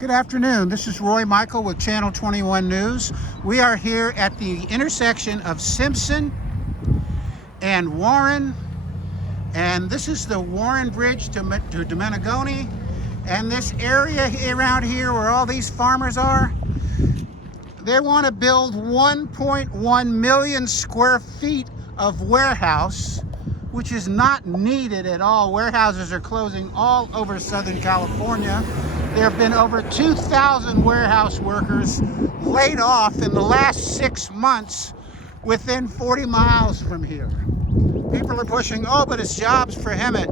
Good afternoon. This is Roy Michael with Channel 21 News. We are here at the intersection of Simpson and Warren, and this is the Warren Bridge to Domenegone. And this area around here where all these farmers are, they want to build 1.1 million square feet of warehouse, which is not needed at all. Warehouses are closing all over Southern California. There have been over 2,000 warehouse workers laid off in the last 6 months within 40 miles from here. People are pushing, oh, but it's jobs for Hemet.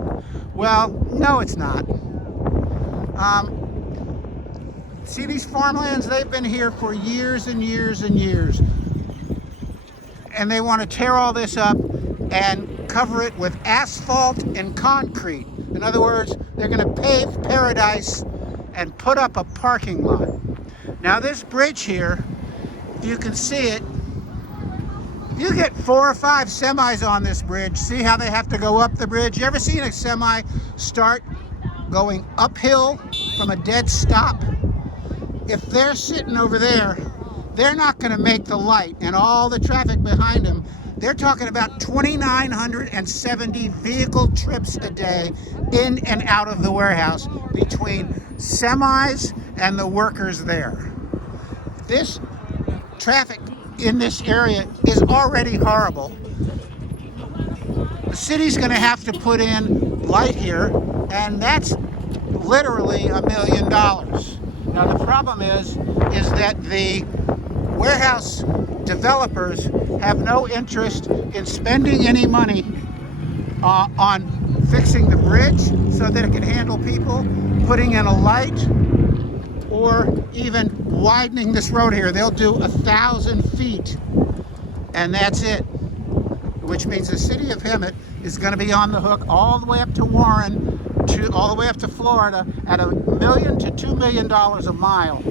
Well, no, it's not. See these farmlands? They've been here for years and years and years. And they want to tear all this up and cover it with asphalt and concrete. In other words, they're going to pave paradise and put up a parking lot. Now this bridge here, if you can see it, you get 4 or 5 semis on this bridge. See how they have to go up the bridge? You ever seen a semi start going uphill from a dead stop? If they're sitting over there, they're not going to make the light, and all the traffic behind them. They're talking about 2,970 vehicle trips a day in and out of the warehouse between semis and the workers there. This traffic in this area is already horrible. The city's going to have to put in light here, and that's literally $1 million. Now the problem is that the warehouse developers have no interest in spending any money on fixing the bridge so that it can handle people, putting in a light, or even widening this road here. They'll do 1,000 feet, and that's it. Which means the city of Hemet is going to be on the hook all the way up to Warren, all the way up to Florida at $1 million to $2 million a mile.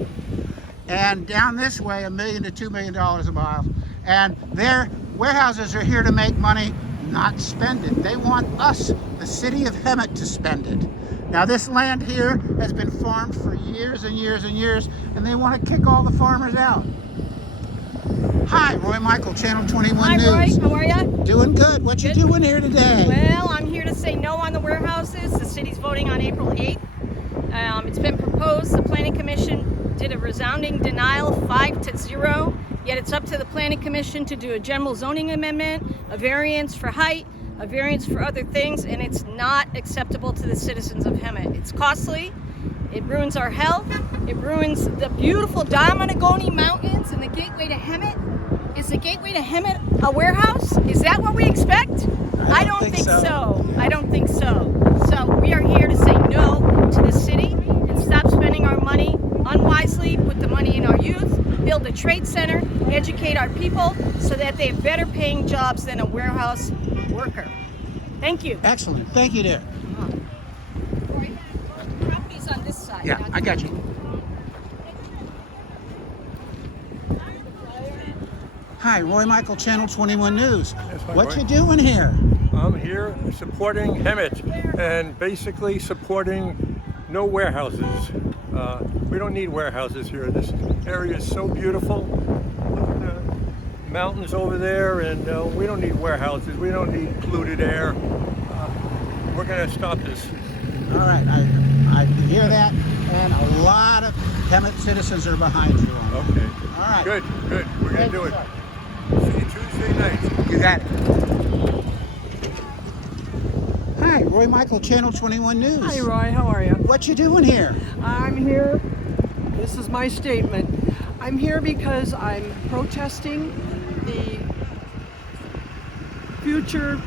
And down this way, $1 million to $2 million a mile. And their warehouses are here to make money, not spend it. They want us, the city of Hemet, to spend it. Now this land here has been farmed for years and years and years, and they want to kick all the farmers out. Hi, Roy Michael, Channel 21 News. Hi, Roy. How are you? Doing good. What you doing here today? Well, I'm here to say no on the warehouses. The city's voting on April 8th. It's been proposed. The Planning Commission did a resounding denial, 5-0. Yet it's up to the Planning Commission to do a general zoning amendment, a variance for height, a variance for other things, and it's not acceptable to the citizens of Hemet. It's costly. It ruins our health. It ruins the beautiful Domenegone Mountains and the gateway to Hemet. Is the gateway to Hemet a warehouse? Is that what we expect? I don't think so. Yeah. I don't think so. So we are here to say no to the city and stop spending our money unwisely, put the money in our youth, build a trade center, educate our people so that they have better paying jobs than a warehouse worker. Thank you. Excellent. Thank you, dear. Property's on this side. Yeah, I got you. Hi, Roy Michael, Channel 21 News. Yes, hi, What Roy. you doing here? I'm here supporting Hemet and basically supporting no warehouses. We don't need warehouses here. This area is so beautiful. Look at the mountains over there, and we don't need warehouses. We don't need polluted air. We're going to stop this. All right, I hear that, and a lot of Hemet citizens are behind you on that. Okay. All right. Good. We're going to do it. See you Tuesday night. You got it. Hi, Roy Michael, Channel 21 News. Hi, Roy. How are you? What you doing here? I'm here. This is my statement. I'm here because I'm protesting the future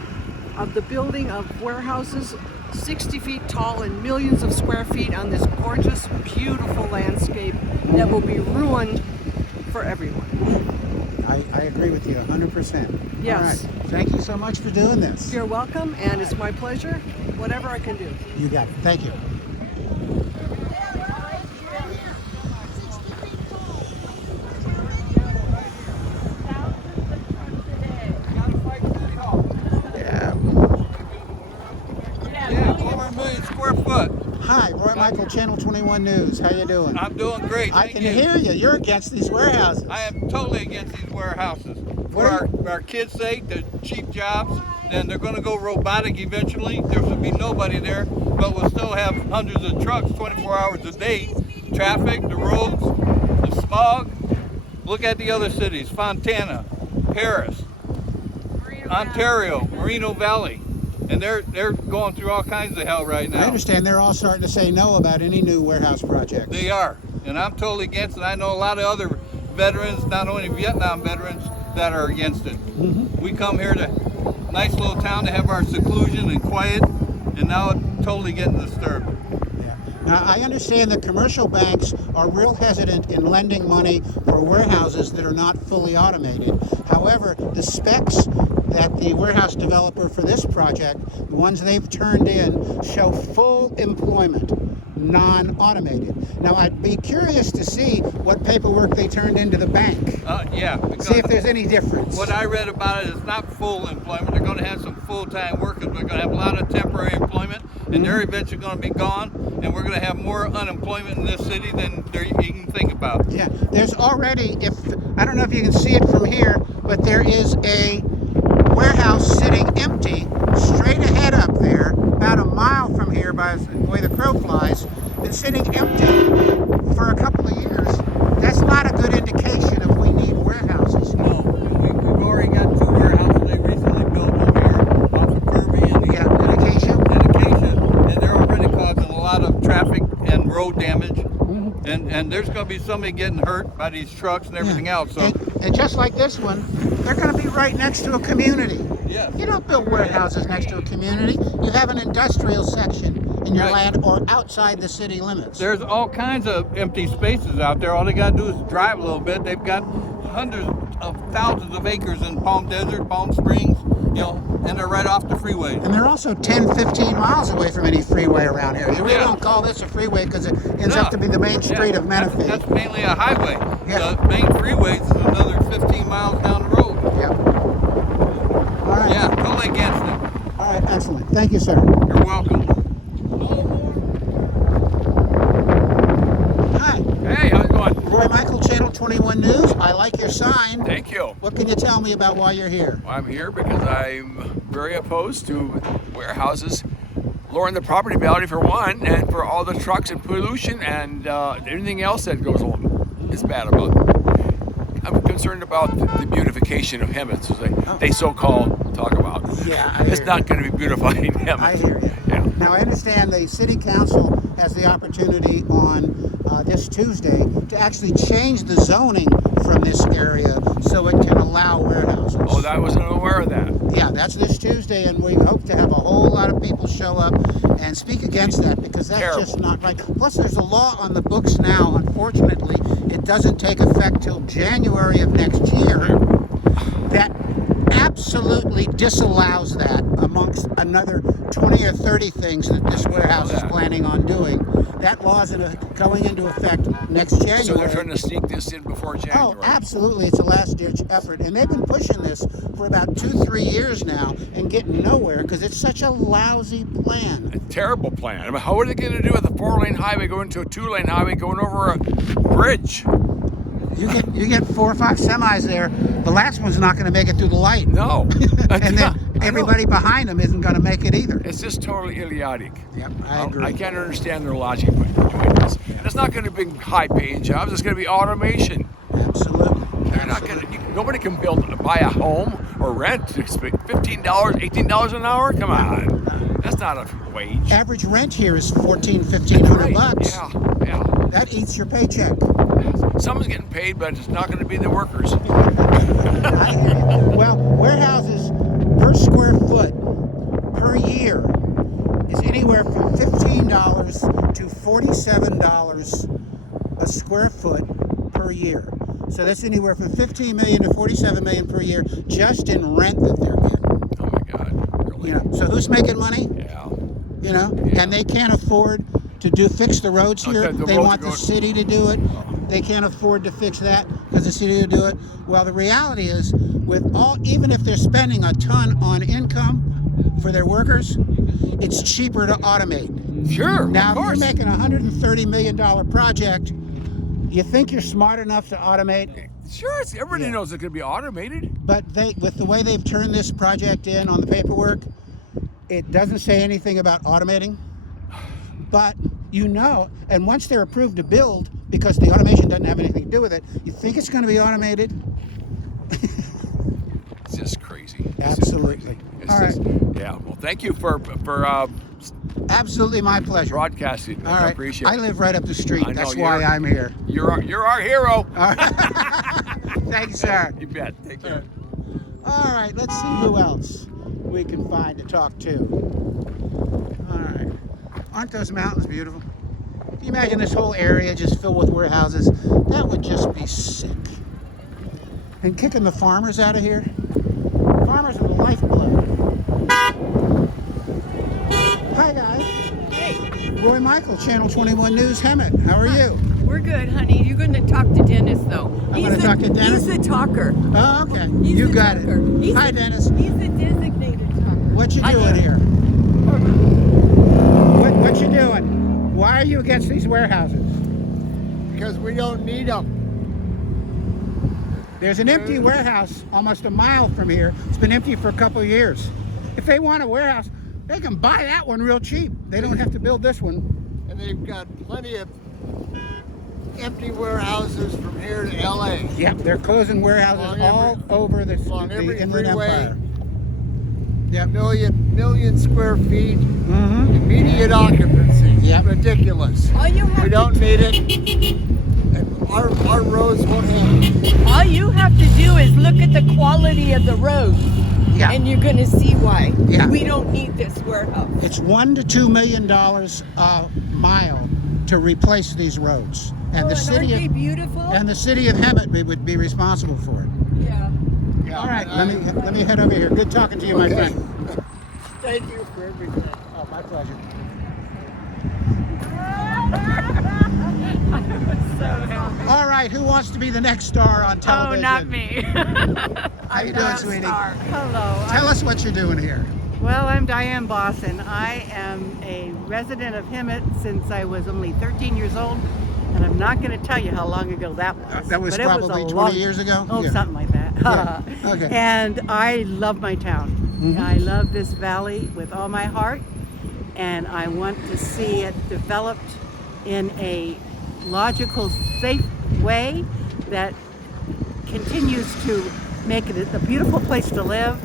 of the building of warehouses 60 feet tall and millions of square feet on this gorgeous, beautiful landscape that will be ruined for everyone. I agree with you 100%. Yes. All right. Thank you so much for doing this. You're welcome, and it's my pleasure. Whatever I can do. You got it. Thank you. Yeah, over 1 million square foot. Hi, Roy Michael. Michael, Channel 21 News. How you doing? I'm doing great. I Thank can you. hear you. You're against these warehouses. I am totally against these warehouses. For our kids' sake, they're cheap jobs. Then they're going to go robotic eventually. There will be nobody there, but we'll still have hundreds of trucks 24 hours a day. Traffic, the roads, the smog. Look at the other cities: Fontana, Paris, Ontario, Moreno Valley. And they're going through all kinds of hell right now. I understand they're all starting to say no about any new warehouse projects. They are, and I'm totally against it. I know a lot of other veterans, not only Vietnam veterans, that are against it. We come here to a nice little town to have our seclusion and quiet, and now it's totally getting disturbed. Yeah. Now, I understand that commercial banks are real hesitant in lending money for warehouses that are not fully automated. However, the specs that the warehouse developer for this project, the ones they've turned in, show full employment, non-automated. Now, I'd be curious to see what paperwork they turned into the bank. Yeah. See if there's any difference. What I read about it is not full employment. They're going to have some full-time workers. We're going to have a lot of temporary employment, and they're eventually going to be gone, and we're going to have more unemployment in this city than you can think about. Yeah, there's already, I don't know if you can see it from here, but there is a warehouse sitting empty straight ahead up there, about a mile from here by the way the crow flies. Been sitting empty for a couple of years. That's not a good indication of we need warehouses. No, we've already got 2 warehouses they recently built over here off of Kirby and Acacia. and they're already causing a lot of traffic and road damage. And there's going to be somebody getting hurt by these trucks and everything else. So And just like this one, they're going to be right next to a community. Yes. You don't build warehouses next to a community. You have an industrial section in your land or outside the city limits. There's all kinds of empty spaces out there. All they got to do is drive a little bit. They've got hundreds of thousands of acres in Palm Desert, Palm Springs, and they're right off the freeway. And they're also 10, 15 miles away from any freeway around here. You really Yeah. don't call this a freeway because it ends up to be the main street of Menifee. That's mainly a highway. Yeah. The main freeways is another 15 miles down the road. Yeah. All right. Yeah, totally against it. All right, excellent. Thank you, sir. You're welcome. Hi. Hey, how's it going? Roy Michael, Channel 21 News. I like your sign. Thank you. What can you tell me about why you're here? I'm here because I'm very opposed to warehouses lowering the property value for one, and for all the trucks and pollution and anything else that goes along is bad about it. I'm concerned about the beautification of Hemet, as they so-called talk about. Yeah, I It's hear not going to be beautifying Hemet. I hear you. Yeah. Now, I understand the city council has the opportunity on this Tuesday to actually change the zoning from this area so it can allow warehouses. Oh, I wasn't aware of that. Yeah, that's this Tuesday, and we hope to have a whole lot of people show up and speak against that because that's Terrible. just not right. Plus, there's a law on the books now. Unfortunately, it doesn't take effect till January of next year that absolutely disallows that amongst another 20 or 30 things that this warehouse is planning on doing. That law is going into effect next January. So they're trying to sneak this in before January. Oh, absolutely. It's a last-ditch effort. And they've been pushing this for about 2-3 years now and getting nowhere because it's such a lousy plan. A terrible plan. I mean, how are they going to do with a 4-lane highway going to a 2-lane highway going over a bridge? You get 4 or 5 semis there. The last one's not going to make it through the light. No. And then everybody behind them isn't going to make it either. It's just totally idiotic. Yep, I agree. I can't understand their logic when they're doing this. And it's not going to be high-paying jobs. It's going to be automation. Absolutely. They're not going to. Nobody can buy a home or rent. $15, $18 an hour. Come on, that's not a wage. Average rent here is $1,500 Right. bucks. Yeah. That eats your paycheck. Someone's getting paid, but it's not going to be the workers. I hear you. Well, warehouses per square foot per year is anywhere from $15 to $47 a square foot per year. So that's anywhere from $15 million to $47 million per year just in rent that they're getting. Oh my God, really? You know, so who's making money? Yeah. You know, Yeah. and they can't afford to fix the roads here. Okay, the They roads want are the going- city to do it. They can't afford to fix that because the city will do it. Well, the reality is, even if they're spending a ton on income for their workers, it's cheaper to automate. Sure, Now, of if you're course. making a $130 million project, you think you're smart enough to automate? Sure, everybody Yeah. knows it could be automated. But with the way they've turned this project in on the paperwork, it doesn't say anything about automating. But you know, and once they're approved to build, because the automation doesn't have anything to do with it, you think it's going to be automated? It's just crazy. It's just Absolutely. crazy. It's All just, right. yeah. Well, thank you for Absolutely my pleasure. broadcasting. All I right. appreciate I it. live right up the street. I know That's why you're- I'm here. You're our hero. All right. Thanks, sir. You bet. Take care. All right, let's see who else we can find to talk to. All right. Aren't those mountains beautiful? Can you imagine this whole area just filled with warehouses? That would just be sick. And kicking the farmers out of here? Farmers are the lifeblood. Hi, guys. Hey, Roy Michael, Channel 21 News, Hemet. How are you? we're good, honey. You're going to talk to Dennis, though. I'm gonna talk to Dennis? He's the talker. Oh, okay. He's You the got talker. it. He's Hi, the- Dennis. He's the designated talker. What you Hi doing there. here? What you doing? Why are you against these warehouses? Because we don't need them. There's an empty warehouse almost a mile from here. It's been empty for a couple of years. If they want a warehouse, they can buy that one real cheap. They don't have to build this one. And they've got plenty of empty warehouses from here to LA. Yep, they're closing warehouses Along all every- over the along every Inland freeway. Empire. Yep. Million square feet, Mm-hmm. immediate occupancy. Yep. Ridiculous. All you have We don't need it. Our roads won't handle it. All you have to do is look at the quality of the road, Yeah. and you're going to see why. Yeah. We don't need this warehouse. It's $1 to $2 million a mile to replace these roads, and the and city aren't they of, beautiful? and the city of Hemet would be responsible for it. Yeah. Yeah, All right, and let me head over here. Good talking to you, my Okay. friend. Thank you for everything. Oh, my pleasure. All right, who wants to be the next star on Oh, television? not me. How you doing, sweetie? Hello. Tell us what you're doing here. Well, I'm Diane Bosson. I am a resident of Hemet since I was only 13 years old, and I'm not going to tell you how long ago that was. That was but it was probably a 20 long- years ago? Oh, Yeah. something like that. Yeah. Okay. And I love my town. Mhm. I love this valley with all my heart, and I want to see it developed in a logical, safe way that continues to make it a beautiful place to live.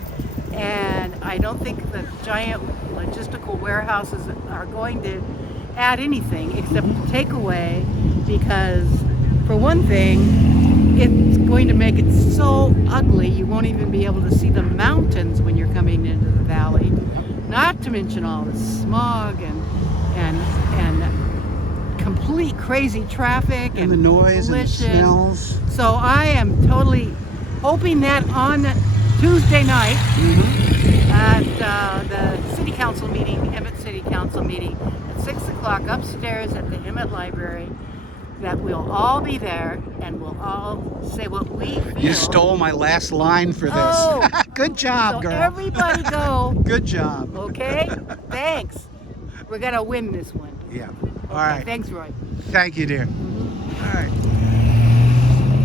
And I don't think the giant logistical warehouses are going to add anything except to take away, because for one thing, it's going to make it so ugly you won't even be able to see the mountains when you're coming into the valley. Not to mention all the smog and complete crazy traffic And the noise and the pollution. smells. So I am totally hoping that on Tuesday night at the city council meeting, the Hemet City Council meeting at 6 o'clock upstairs at the Hemet Library, that we'll all be there and we'll all say what we feel. You stole my last line for this. Oh. Good job, So girl. everybody go, Good job. okay? Thanks. We're gonna win this one. Yeah. All right. Thanks, Roy. Thank you, dear. All right.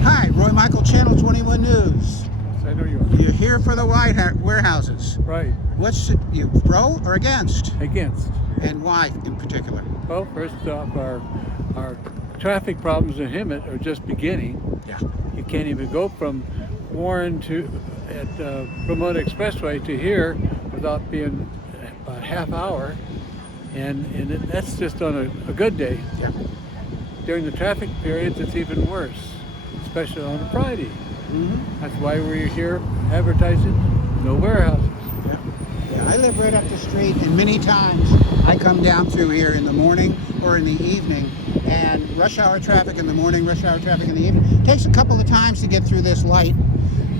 Hi, Roy Michael, Channel 21 News. I know you are. You're here for the warehouses. Right. What's you pro or against? Against. And why in particular? Well, first off, our traffic problems in Hemet are just beginning. Yeah. You can't even go from Warren at Vermont Expressway to here without being a half hour, and that's just on a good day. Yeah. During the traffic periods, it's even worse, especially on a Friday. Mm-hmm. That's why we're here advertising no warehouses. Yeah. Yeah. I live right up the street, and many times I come down through here in the morning or in the evening, and rush hour traffic in the morning, rush hour traffic in the evening. It takes a couple of times to get through this light.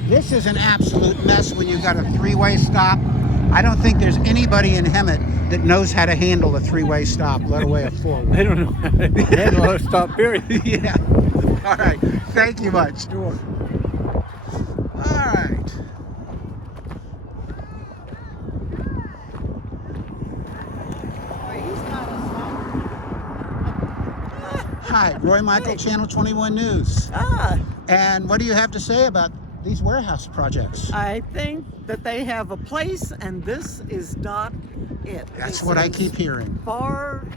This is an absolute mess when you've got a three-way stop. I don't think there's anybody in Hemet that knows how to handle a three-way stop, let alone a four-way. They don't know how to handle a stop period. Yeah. All right. Thank you much. Sure. All right. Roy Michael, Channel 21 News. And what do you have to say about these warehouse projects? I think that they have a place, and this is not it. That's This what I is keep hearing. Far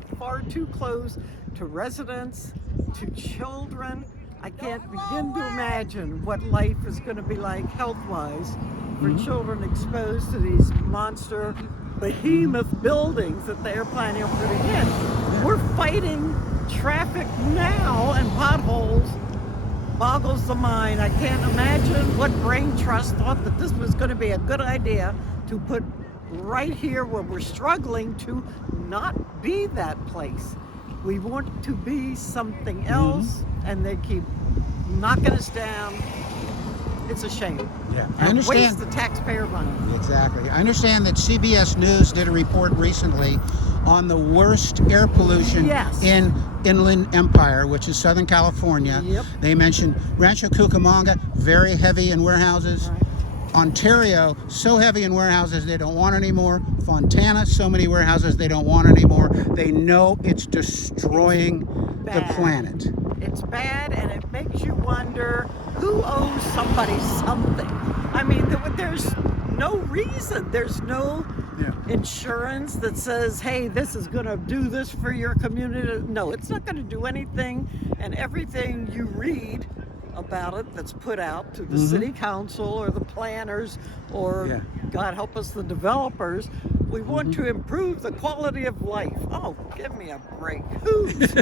too close to residents, to children. I can't begin to imagine what life is going to be like health-wise for children exposed to these monster behemoth buildings that they are planning on putting in. We're fighting traffic now, and potholes boggles the mind. I can't imagine what brain trust thought that this was going to be a good idea to put right here where we're struggling to not be that place. We want to be something else, and they keep knocking us down. It's a shame. Yeah, I And understand. waste the taxpayer money. Exactly. I understand that CBS News did a report recently on the worst air pollution in Inland Empire, which is Southern California. Yep. They mentioned Rancho Cucamonga, very heavy in warehouses. Ontario, so heavy in warehouses they don't want anymore. Fontana, so many warehouses they don't want anymore. They know it's destroying the planet. It's bad, and it makes you wonder who owes somebody something. I mean, there's no reason. There's no insurance that says, hey, this is going to do this for your community. No, it's not going to do anything. And everything you read about it that's put out to the city council or the planners or, God help us, the developers, we want to improve the quality of life. Oh, give me a break. Who's?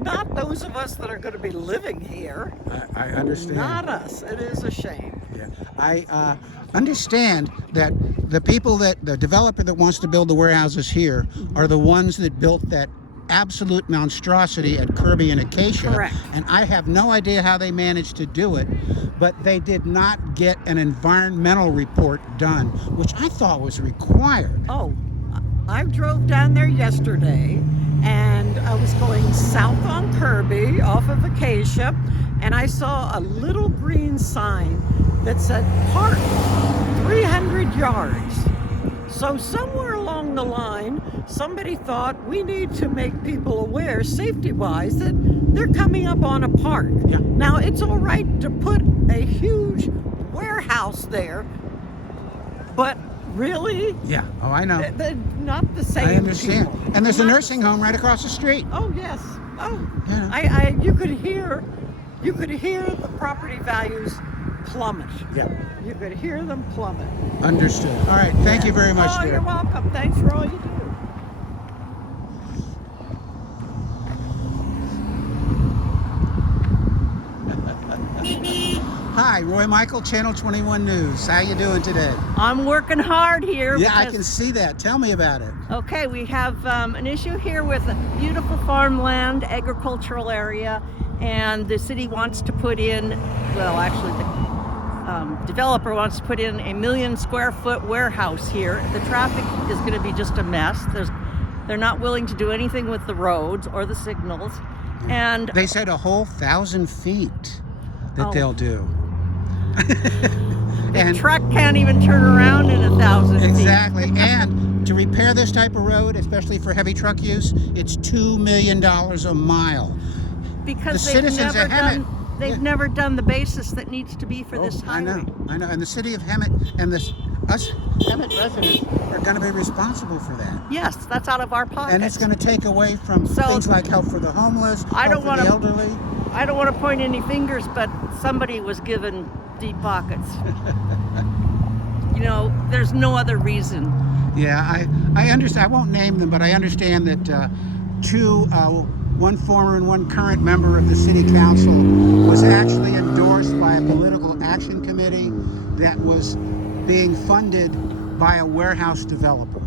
Not those of us that are going to be living here. I understand. Not us. It is a shame. Yeah, I understand that the developer that wants to build the warehouses here are the ones that built that absolute monstrosity at Kirby and Acacia. Correct. And I have no idea how they managed to do it, but they did not get an environmental report done, which I thought was required. Oh, I drove down there yesterday, and I was going south on Kirby off of Acacia, and I saw a little green sign that said park 300 yards. So somewhere along the line, somebody thought we need to make people aware, safety-wise, that they're coming up on a park. Yeah. Now, it's all right to put a huge warehouse there, but really? Yeah, oh, I know. They're not the same. I understand. people. And there's a Not the nursing home right across the street. Oh yes. Oh, Yeah. you could hear the property values plummet. Yeah. You could hear them plummet. Understood. All right, thank you very much, Oh, dear. you're welcome. Thanks for all you do. Hi, Roy Michael, Channel 21 News. How you doing today? I'm working hard here. Yeah, I because- can see that. Tell me about it. Okay, we have an issue here with a beautiful farmland, agricultural area, and the city wants to put in, well, actually the developer wants to put in a 1 million square foot warehouse here. The traffic is going to be just a mess. They're not willing to do anything with the roads or the signals. And They said a whole 1,000 feet that Oh. they'll do. the truck can't even turn around in 1,000 feet. Exactly. And to repair this type of road, especially for heavy truck use, it's $2 million a mile. Because The citizens of Hemet. they've never done the basis that needs to be for this I highway. know. And the city of Hemet and us Hemet residents are going to be responsible for that. Yes, that's out of our pocket. And it's going to take away from So- things like help for the homeless, I help don't for wanna- the elderly. I don't want to point any fingers, but somebody was given deep pockets. You know, there's no other reason. Yeah, I understand. I won't name them, but I understand that one former and one current member of the city council was actually endorsed by a political action committee that was being funded by a warehouse developer.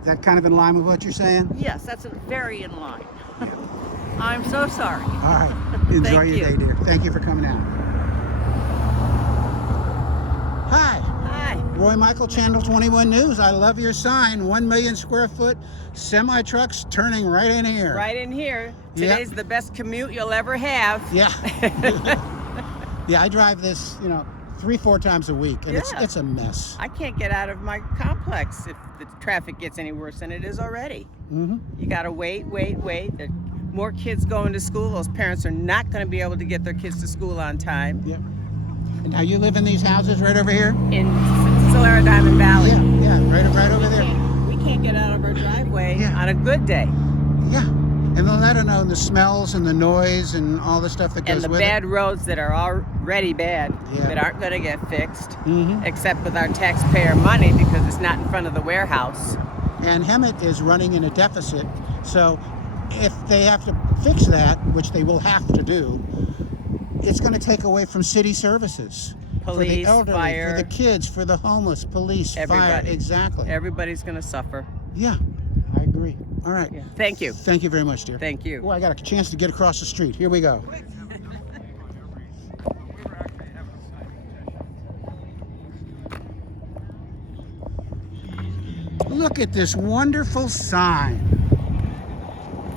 Is that kind of in line with what you're saying? Yes, that's very in line. I'm so sorry. All right. Enjoy Thank your you. day, dear. Thank you for coming out. Hi. Hi. Roy Michael, Channel 21 News. I love your sign. 1 million square foot semi trucks turning right in here. Right in here. Yep. Today's the best commute you'll ever have. Yeah. Yeah, I drive this, 3-4 times a week, and it's a mess. I can't get out of my complex if the traffic gets any worse than it is already. Mm-hmm. You gotta wait. more kids going to school. Those parents are not going to be able to get their kids to school on time. Yeah. And now you live in these houses right over here? In Solera Diamond Valley. Yeah, right over there. We can't get out of our driveway Yeah. on a good day. Yeah. And they'll let her know the smells and the noise and all the stuff that goes And the with bad it. roads that are already bad, Yeah. that aren't going to get fixed, Mhm. except with our taxpayer money because it's not in front of the warehouse. And Hemet is running in a deficit. So if they have to fix that, which they will have to do, it's going to take away from city services. For the Police, elderly, fire. for the kids, for the homeless, police, fire. Everybody. Exactly. Everybody's going to suffer. Yeah, I agree. All right. Yeah. Thank you. Thank you very much, dear. Thank you. Oh, I got a chance to get across the street. Here we go. Look at this wonderful sign.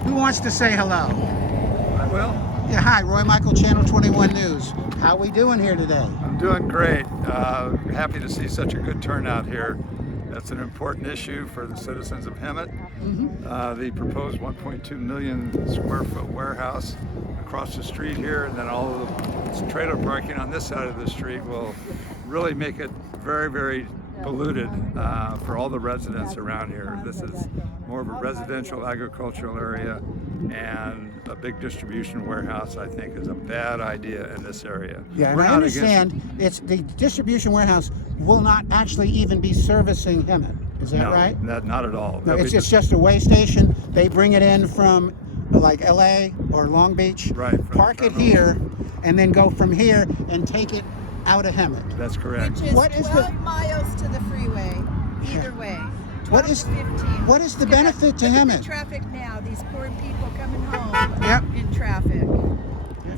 Who wants to say hello? I will. Yeah, hi, Roy Michael, Channel 21 News. How we doing here today? I'm doing great. Happy to see such a good turnout here. That's an important issue for the citizens of Hemet. The proposed 1.2 million square foot warehouse across the street here, and then all of the trailer parking on this side of the street will really make it very, very polluted for all the residents around here. This is more of a residential agricultural area, and a big distribution warehouse, I think, is a bad idea in this area. Yeah, and We're I not against- understand it's the distribution warehouse will not actually even be servicing Hemet. Is that No, right? not at all. No, That'll it's be just a way station. They bring it in from like LA or Long Beach, Right, from the park it terminal. here, and then go from here and take it out of Hemet. That's correct. Which is What is the- 12 miles to the freeway, either way. 12 What is- to 15. what is the Look at benefit to look at Hemet? the traffic now, these poor people coming home Yep. in traffic.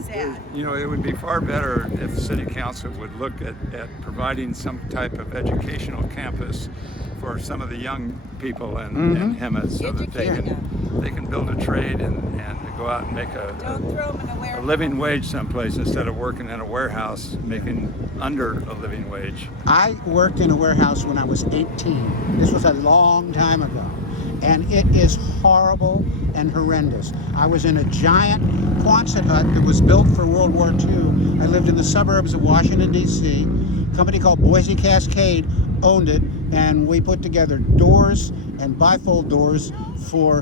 Sad. You know, it would be far better if City Council would look at providing some type of educational campus for some of the young people in Hemet, so that Educating they can build a trade and go out and make Don't throw them in a a warehouse. living wage someplace instead of working in a warehouse making under a living wage. I worked in a warehouse when I was 18. This was a long time ago. And it is horrible and horrendous. I was in a giant Quonset hut that was built for World War II. I lived in the suburbs of Washington, D.C. A company called Boise Cascade owned it, and we put together doors and bifold doors for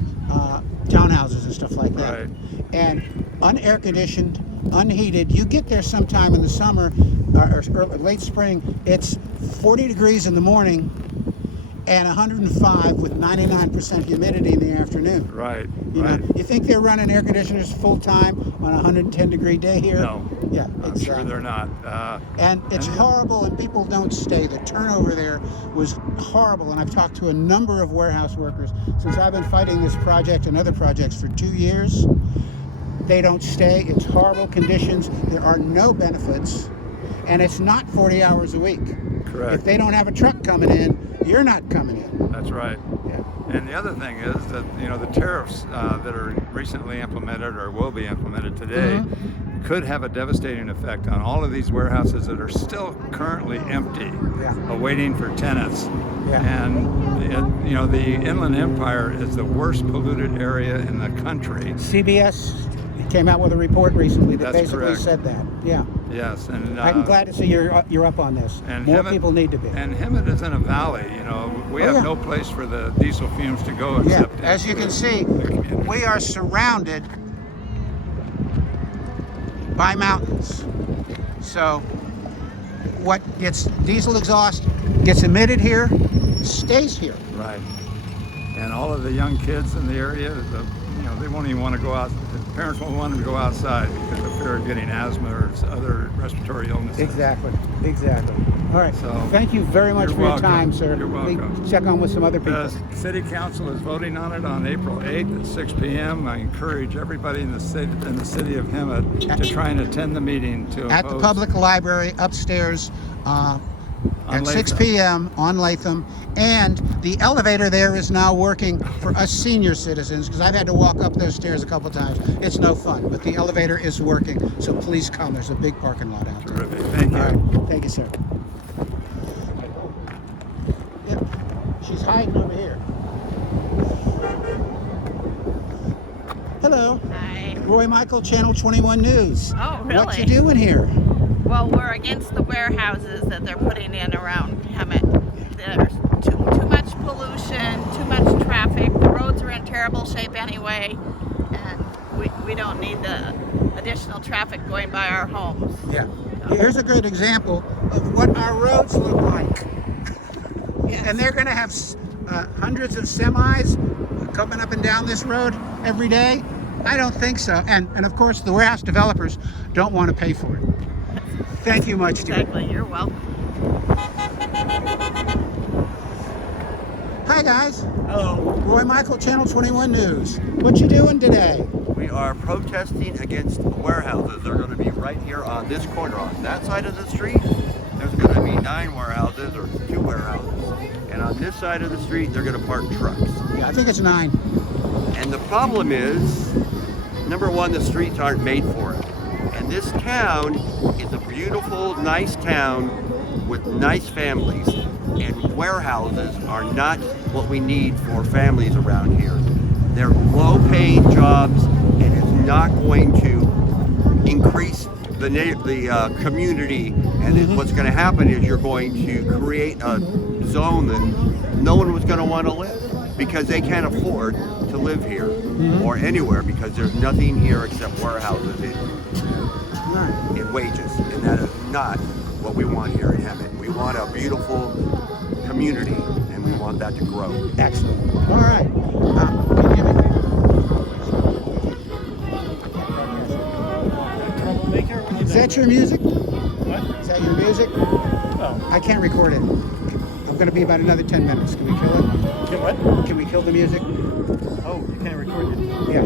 townhouses and stuff like that. Right. And unair conditioned, unheated. You get there sometime in the summer or late spring, it's 40 degrees in the morning and 105 with 99% humidity in the afternoon. Right, You right. know, you think they're running air conditioners full time on a 110 degree day here? No, Yeah, I'm exactly. sure they're not. And it's horrible, and people don't stay. The turnover there was horrible, and I've talked to a number of warehouse workers since I've been fighting this project and other projects for 2 years. They don't stay. It's horrible conditions. There are no benefits, and it's not 40 hours a week. Correct. If they don't have a truck coming in, you're not coming in. That's right. Yeah. And the other thing is that, you know, the tariffs that are recently implemented or will be implemented today could have a devastating effect on all of these warehouses that are still currently empty, awaiting for tenants. Yeah. And, you know, the Inland Empire is the worst polluted area in the country. CBS came out with a report recently that That's basically correct. said that. Yeah. Yes, and I'm glad to see you're up on this. and More Hemet- people need to be. And Hemet is in a valley. You know, we Oh, have yeah. no place for the diesel fumes to go Yeah, except. as you can see, the community. we are surrounded by mountains. So what gets diesel exhaust gets emitted here, stays here. Right. And all of the young kids in the area, you know, they won't even want to go out. The parents won't want them to go outside because of fear of getting asthma or other respiratory illnesses. Exactly. All right. So, Thank you very much you're for your welcome. time, sir. You're Let me welcome. check on with some other people. The City Council is voting on it on April 8th at 6 p.m. I encourage everybody in the city of Hemet to try and attend the meeting to At the oppose public library upstairs at 6 Latham. p.m. on Latham. And the elevator there is now working for us senior citizens because I've had to walk up those stairs a couple times. It's no fun, but the elevator is working. So please come. There's a big parking lot out there. Terrific. Thank you. All right. Thank you, sir. Yep. She's hiding over here. Hello. Hi. Roy Michael, Channel 21 News. Oh, really? What you doing here? Well, we're against the warehouses that they're putting in around Hemet. There's too much pollution, too much traffic. The roads are in terrible shape anyway, and we don't need the additional traffic going by our homes. Yeah. Here's a good example of what our roads look like. Yes. And they're going to have hundreds of semis coming up and down this road every day? I don't think so. And of course, the warehouse developers don't want to pay for it. Thank you much, dear. Exactly. You're welcome. Hi, guys. Hello. Roy Michael, Channel 21 News. What you doing today? We are protesting against warehouses. They're going to be right here on this corner. On that side of the street, there's going to be 9 warehouses or 2 warehouses. And on this side of the street, they're going to park trucks. Yeah, I think it's 9. And the problem is, number one, the streets aren't made for it. And this town is a beautiful, nice town with nice families. And warehouses are not what we need for families around here. They're low-paying jobs, and it's not going to increase the community. And what's going to happen is you're going to create a zone that no one was going to want to live because they can't afford to live here or anywhere because there's nothing here except warehouses in wages, and that is not what we want here in Hemet. We want a beautiful community, and we want that to grow. Excellent. All right. Is that your music? What? Is that your music? Oh. I can't record it. I'm going to be about another 10 minutes. Can we kill it? Can what? Can we kill the music? Oh, you can't record it. Yeah.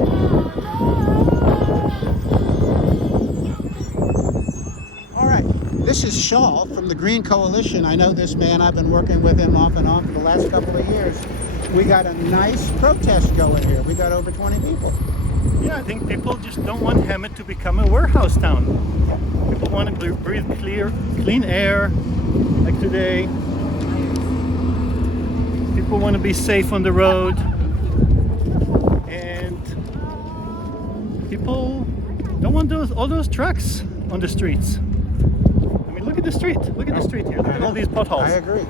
All right. This is Shaw from the Green Coalition. I know this man. I've been working with him off and on for the last couple of years. We got a nice protest going here. We got over 20 people. Yeah, I think people just don't want Hemet to become a warehouse town. People want to breathe clean air, like today. People want to be safe on the road. And people don't want all those trucks on the streets. I mean, look at the street. Look at the street here. Look at all these potholes. I agree.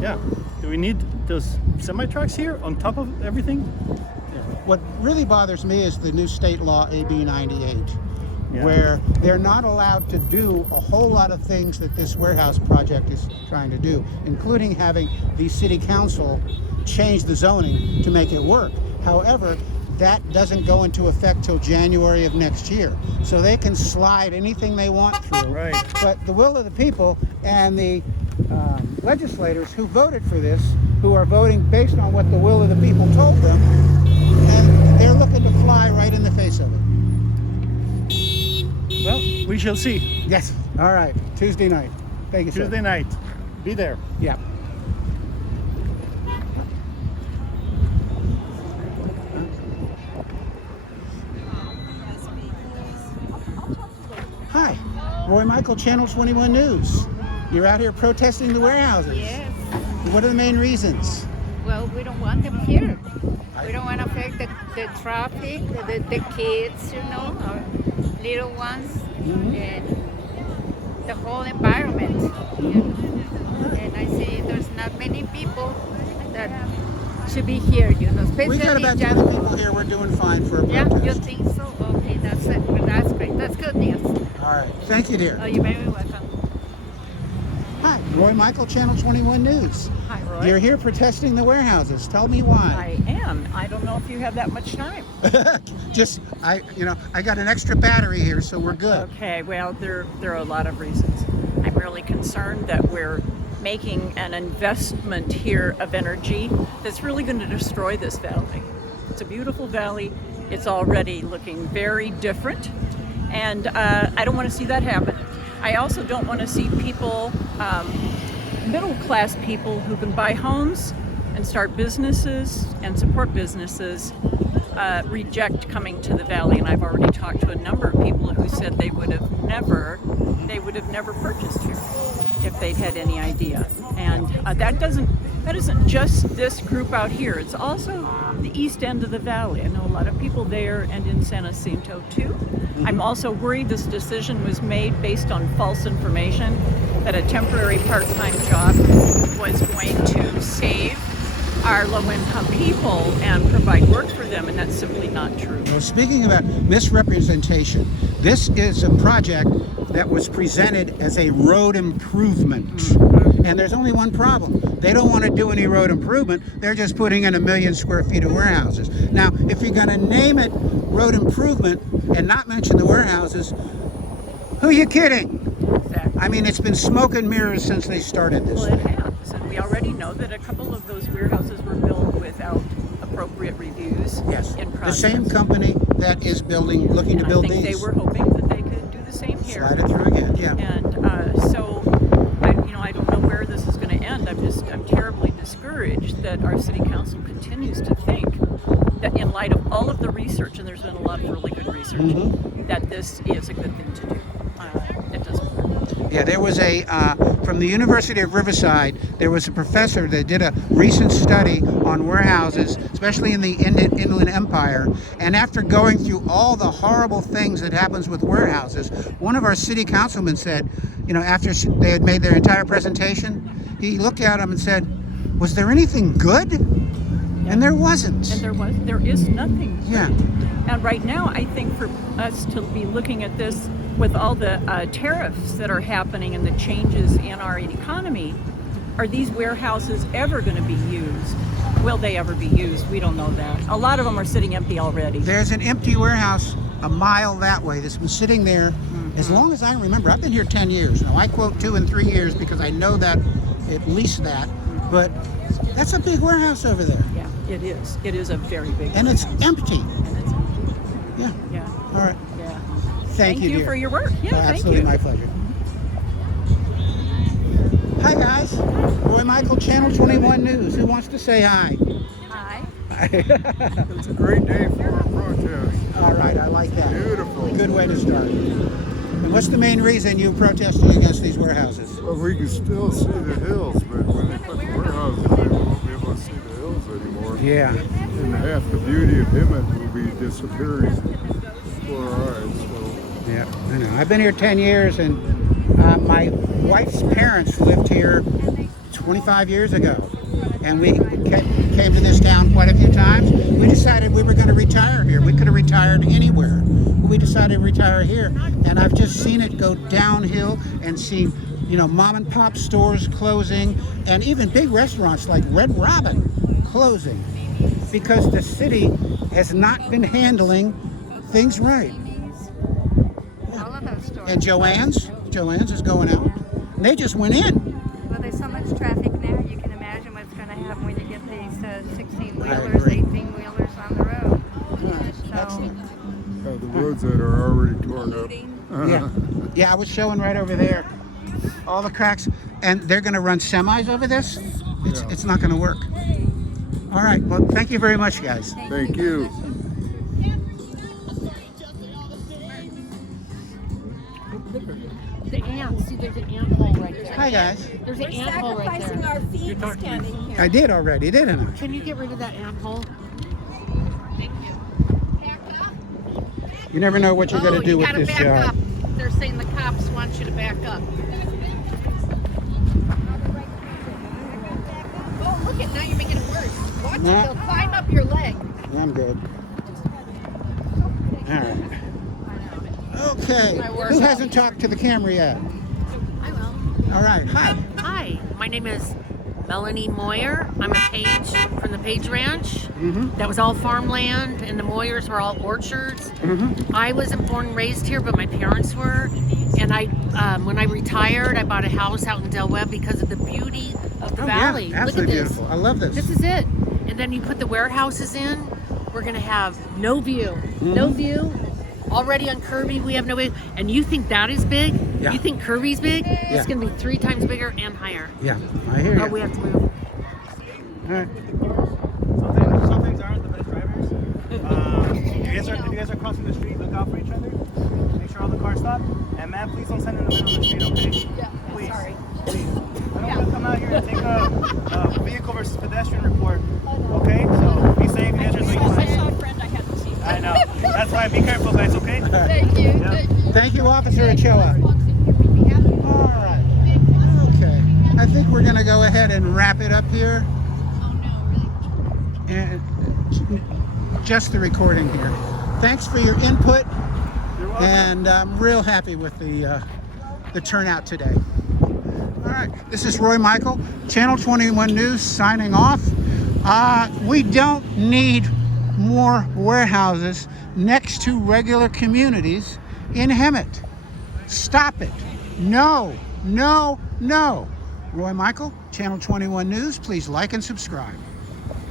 Yeah. Do we need those semi-trucks here on top of everything? What really bothers me is the new state law, AB 98, Yeah. where they're not allowed to do a whole lot of things that this warehouse project is trying to do, including having the city council change the zoning to make it work. However, that doesn't go into effect till January of next year. So they can slide anything they want through. Right. But the will of the people and the legislators who voted for this, who are voting based on what the will of the people told them, and they're looking to fly right in the face of it. Well, we shall see. Yes. All right. Tuesday night. Thank you, sir. Tuesday night. Be there. Yeah. Hi. Roy Michael, Channel 21 News. You're out here protesting the warehouses. Yes. What are the main reasons? Well, we don't want them here. We don't want to affect the traffic, the kids, our little ones, and the whole environment. And I see there's not many people that should be here, especially We got about 20 people here. We're doing fine for a protest. Yeah, you think so? Okay, that's it. But that's great. That's good news. All right. Thank you, dear. Oh, you're very welcome. Hi, Roy Michael, Channel 21 News. Hi, Roy. You're here protesting the warehouses. Tell me why. I am. I don't know if you have that much time. I got an extra battery here, so we're good. Okay, well, there are a lot of reasons. I'm really concerned that we're making an investment here of energy that's really going to destroy this valley. It's a beautiful valley. It's already looking very different, and I don't want to see that happen. I also don't want to see people, middle-class people who can buy homes and start businesses and support businesses, reject coming to the valley. And I've already talked to a number of people who said they would have never purchased here. if they'd had any idea. And that isn't just this group out here. It's also the east end of the valley. I know a lot of people there and in San Jacinto too. I'm also worried this decision was made based on false information, that a temporary part-time job was going to save our low-income people and provide work for them, and that's simply not true. Well, speaking about misrepresentation, this is a project that was presented as a road improvement. And there's only one problem. They don't want to do any road improvement. They're just putting in 1 million square feet of warehouses. Now, if you're going to name it road improvement and not mention the warehouses, who are you kidding? Exactly. I mean, it's been smoke and mirrors since they started this Well, it thing. has, and we already know that a couple of those warehouses were built without appropriate reviews. Yes, in the process. same company that is looking to build I think these. they were hoping that they could do the same here. Slide it through again, yeah. And so, I don't know where this is going to end. I'm terribly discouraged that our city council continues to think that in light of all of the research, and there's been a lot of really good research, that this is a good thing to do. It doesn't work. Yeah, there was from the University of Riverside, there was a professor that did a recent study on warehouses, especially in the Inland Empire. And after going through all the horrible things that happens with warehouses, one of our city councilmen said, after they had made their entire presentation, he looked at them and said, "Was there anything good?" And there wasn't. And there is nothing. Yeah. And right now, I think for us to be looking at this with all the tariffs that are happening and the changes in our economy, are these warehouses ever going to be used? Will they ever be used? We don't know that. A lot of them are sitting empty already. There's an empty warehouse a mile that way that's been sitting there as long as I remember. I've been here 10 years. Now, I quote 2 and 3 years because I know that, at least that, but that's a big warehouse over there. Yeah, it is. It is a very big And it's warehouse. empty. And it's empty. Yeah. Yeah. All right. Yeah. Thank you, dear. for your work. Yeah, thank absolutely, you. my pleasure. Hi, guys. Roy Michael, Channel 21 News. Who wants to say hi? Hi. It's a great day for a protest. All right, I like that. Beautiful. Good way to start. And what's the main reason you protesting against these warehouses? Well, we can still see the hills, but when they put the warehouses, they won't be able to see the hills anymore. Yeah. And half the beauty of Hemet will be disappearing before our eyes. So. Yeah, I know. I've been here 10 years, and my wife's parents lived here 25 years ago. And we came to this town quite a few times. We decided we were going to retire here. We could have retired anywhere. We decided to retire here. And I've just seen it go downhill and seen, mom and pop stores closing and even big restaurants like Red Robin closing because the city has not been handling things right. All of those stores. And Joann's is going out. And they just went in. Well, there's so much traffic now, you can imagine what's going to happen when you get these I 16-wheelers, agree. 18-wheelers on the road. So, The roads that are already torn up. Yeah, I was showing right over there all the cracks, and they're going to run semis over this. It's not going to work. All right, well, thank you very much, guys. Thank you. The ants. See, there's an ant hole right there. Hi, guys. There's an ant hole right there. sacrificing our feet standing here. I did already, didn't I? Can you get rid of that ant hole? You never know what you're going to do with gotta this back job. up. They're saying the cops want you to back up. Oh, look at now you're making it worse. Watch it. Nah. They'll climb up your leg. I'm good. All right. Okay. Who hasn't talked to the camera yet? I will. All right. Hi. Hi, my name is Melanie Moyer. I'm a Page from the Page Ranch. That was all farmland, and the Moyers were all orchards. I wasn't born and raised here, but my parents were. And I, when I retired, I bought a house out in Del Webb because of the beauty of the valley. Yeah, Look at absolutely this. beautiful. I love this. This is it. And then you put the warehouses in. We're gonna have no view. No view. Already on Kirby, we have no way. And you think that is big? Yeah. You think Kirby's big? Yeah. It's gonna be 3 times bigger and higher. Yeah, I hear you. Oh, we have to move. All right. Some things aren't the best drivers. If you guys are crossing the street, look out for each other. Make sure all the cars stop. And man, please don't stand in the middle of the street, okay? Yeah, Please. sorry. Please. I don't want to come out here and take a vehicle versus pedestrian report. Okay? So be safe. You guys are doing I fine. saw a friend I hadn't seen. I know. That's why. Be careful, guys. Okay? Thank you. Yeah. Thank you. Thank you, Officer Ochoa. All right. Okay. I think we're going to go ahead and wrap it up here. And just the recording here. Thanks for your input. You're welcome. And I'm real happy with the turnout today. All right. This is Roy Michael, Channel 21 News signing off. We don't need more warehouses next to regular communities in Hemet. Stop it. No, no, no. Roy Michael, Channel 21 News. Please like and subscribe.